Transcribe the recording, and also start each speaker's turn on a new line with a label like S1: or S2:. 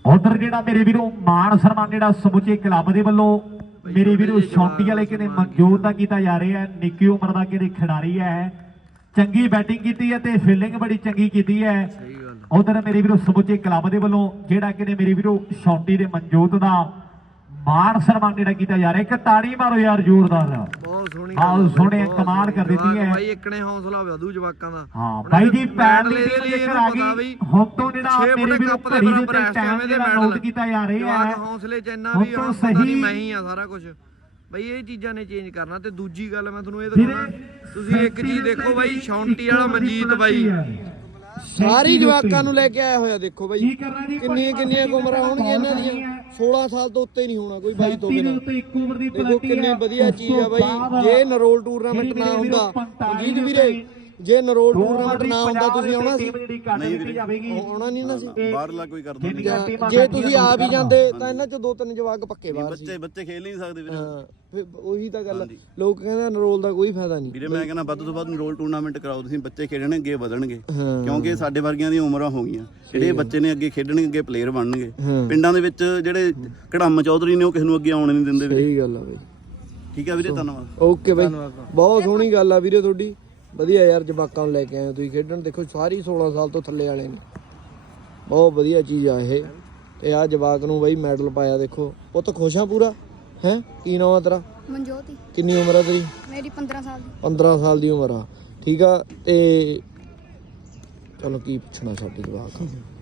S1: ਉਧਰ ਜਿਹੜਾ ਮੇਰੇ ਵੀਰੋ ਮਾਣ ਸਨਮਾਨ ਜਿਹੜਾ ਸਮੁੱਚੇ ਕਲੱਬ ਦੇ ਵੱਲੋਂ ਮੇਰੇ ਵੀਰੋ ਸ਼ੌਂਟੀ ਵਾਲੇ ਕਿਤੇ ਮਨਜ਼ੂਰ ਤਾਂ ਕੀਤਾ ਜਾ ਰਿਹਾ ਹੈ। ਨਿੱਕੀ ਉਮਰ ਦਾ ਕਿਤੇ ਖਿਡਾਰੀ ਹੈ, ਚੰਗੀ ਬੈਟਿੰਗ ਕੀਤੀ ਹੈ ਤੇ ਫੀਲਡਿੰਗ ਬੜੀ ਚੰਗੀ ਕੀਤੀ ਹੈ। ਉਧਰ ਮੇਰੇ ਵੀਰੋ ਸਮੁੱਚੇ ਕਲੱਬ ਦੇ ਵੱਲੋਂ ਜਿਹੜਾ ਕਿਤੇ ਮੇਰੇ ਵੀਰੋ ਸ਼ੌਂਟੀ ਦੇ ਮਨਜ਼ੂਰ ਦਾ ਮਾਣ ਸਨਮਾਨ ਜਿਹੜਾ ਕੀਤਾ ਜਾ ਰਿਹਾ। ਇੱਕ ਤਾੜੀ ਮਾਰੋ ਯਾਰ ਜ਼ੋਰਦਾਰ। ਬਹੁਤ ਸੋਹਣੇ ਕਮਾਲ ਕਰ ਦਿੱਤੀ ਹੈ
S2: ਬਾਈ। ਇੱਕ ਨੇ ਹੌਸਲਾ ਵਧੂ ਜਵਾਕਾਂ ਦਾ।
S1: ਹਾਂ ਬਾਈ ਜੀ ਪੈਰ ਦੀ ਟੀਮ ਆ ਗਈ ਹੁਣ ਤੋਂ ਜਿਹੜਾ ਮੇਰੇ ਵੀਰੋ ਘੜੀ ਦੇ ਟਾਈਮ ਜਿਹੜਾ ਨੋਟ ਕੀਤਾ ਜਾ ਰਿਹਾ ਹੈ।
S2: ਹੌਸਲੇ ਚ ਇੰਨਾ ਵੀ ਹੁਣ ਸਹੀ ਮੈਂ ਹੀ ਆ ਸਾਰਾ ਕੁਝ ਬਈ। ਇਹ ਚੀਜ਼ਾਂ ਨੇ ਚੇਂਜ ਕਰਨਾ। ਤੇ ਦੂਜੀ ਗੱਲ ਮੈਂ ਤੁਹਾਨੂੰ ਇਹ ਦਿਖਾਉਣਾ, ਤੁਸੀਂ ਇੱਕ ਚੀਜ਼ ਦੇਖੋ ਬਾਈ, ਸ਼ੌਂਟੀ ਵਾਲਾ ਮਨਜੀਤ ਬਾਈ ਸਾਰੀ ਜਵਾਕਾਂ ਨੂੰ ਲੈ ਕੇ ਆਇਆ ਹੋਇਆ। ਦੇਖੋ ਬਾਈ ਕਿੰਨੀਆਂ ਉਮਰਾਂ ਹੋਣਗੀਆਂ ਇਹਨਾਂ ਦੀਆਂ। 16 ਸਾਲ ਤੋਂ ਉੱਤੇ ਨਹੀਂ ਹੋਣਾ ਕੋਈ ਬਾਈ ਤੋਂ ਬਿਨਾਂ। ਦੇਖੋ ਕਿੰਨੀ ਵਧੀਆ ਚੀਜ਼ ਆ ਬਾਈ। ਜੇ ਨਰੋਲ ਟੂਰਨਾਮੈਂਟ ਨਾ ਹੁੰਦਾ ਮਨਜੀਤ ਵੀਰੇ, ਜੇ ਨਰੋਲ ਟੂਰਨਾਮੈਂਟ ਨਾ ਹੁੰਦਾ ਤੁਸੀਂ ਆਉਣਾ ਸੀ? ਆਉਣਾ ਨਹੀਂ ਨਾ ਸੀ।
S3: ਬਾਹਰਲਾ ਕੋਈ ਕਰਦਾ
S2: ਜੇ ਤੁਸੀਂ ਆ ਵੀ ਜਾਂਦੇ ਤਾਂ ਇਹਨਾਂ ਚੋਂ 2-3 ਜਵਾਕ ਪੱਕੇ ਬਾਹਰ ਸੀ।
S3: ਬੱਚੇ ਖੇਲ ਨਹੀਂ ਸਕਦੇ ਵੀਰੇ।
S2: ਹਾਂ ਫਿਰ ਉਹੀ ਤਾਂ ਗੱਲ। ਲੋਕ ਕਹਿੰਦੇ ਨਰੋਲ ਦਾ ਕੋਈ ਫਾਇਦਾ ਨਹੀਂ
S3: ਵੀਰੇ। ਮੈਂ ਕਹਿੰਦਾ ਵੱਧ ਤੋਂ ਵੱਧ ਨਰੋਲ ਟੂਰਨਾਮੈਂਟ ਕਰਾਓ ਤੁਸੀਂ। ਬੱਚੇ ਖੇਡਣਗੇ ਅੱਗੇ ਵਧਣਗੇ, ਕਿਉਂਕਿ ਸਾਡੇ ਵਰਗੀਆਂ ਦੀਆਂ ਉਮਰਾਂ ਹੋ ਗਈਆਂ। ਜਿਹੜੇ ਬੱਚੇ ਨੇ ਅੱਗੇ ਖੇਡਣਗੇ, ਅੱਗੇ ਪਲੇਅਰ ਬਣਨਗੇ। ਪਿੰਡਾਂ ਦੇ ਵਿੱਚ ਜਿਹੜੇ ਕੜਮ ਚੌਧਰੀ ਨੇ ਉਹ ਕਿਸੇ ਨੂੰ ਅੱਗੇ ਆਉਣ ਨਹੀਂ ਦਿੰਦੇ ਵੀਰੇ।
S2: ਸਹੀ ਗੱਲ ਆ ਬਾਈ।
S3: ਠੀਕ ਆ ਵੀਰੇ, ਧੰਨਵਾਦ।
S2: ਓਕੇ ਬਾਈ, ਬਹੁਤ ਸੋਹਣੀ ਗੱਲ ਆ ਵੀਰੇ ਤੁਹਾਡੀ। ਵਧੀਆ ਯਾਰ ਜਵਾਕਾਂ ਨੂੰ ਲੈ ਕੇ ਆਏ ਤੁਸੀਂ ਖੇਡਣ। ਦੇਖੋ ਸਾਰੀ 16 ਸਾਲ ਤੋਂ ਥੱਲੇ ਵਾਲੇ ਨੇ। ਬਹੁਤ ਵਧੀਆ ਚੀਜ਼ ਆ ਇਹ। ਤੇ ਆ ਜਵਾਕ ਨੂੰ ਬਾਈ ਮੈਡਲ ਪਾਇਆ। ਦੇਖੋ ਉਹ ਤਾਂ ਖੁਸ਼ ਆ ਪੂਰਾ। ਹੈ ਕੀ ਨਾਮ ਆ ਤੇਰਾ?
S4: ਮਨਜੋਤ।
S2: ਕਿੰਨੀ ਉਮਰ ਆ ਤੇਰੀ?
S4: ਮੇਰੀ 15 ਸਾਲ ਦੀ।
S2: 15 ਸਾਲ ਦੀ ਉਮਰ ਆ। ਠੀਕ ਆ। ਤੇ ਚਲੋ ਕੀ ਪੁੱਛਣਾ ਸਾਡੇ ਜਵਾਕ।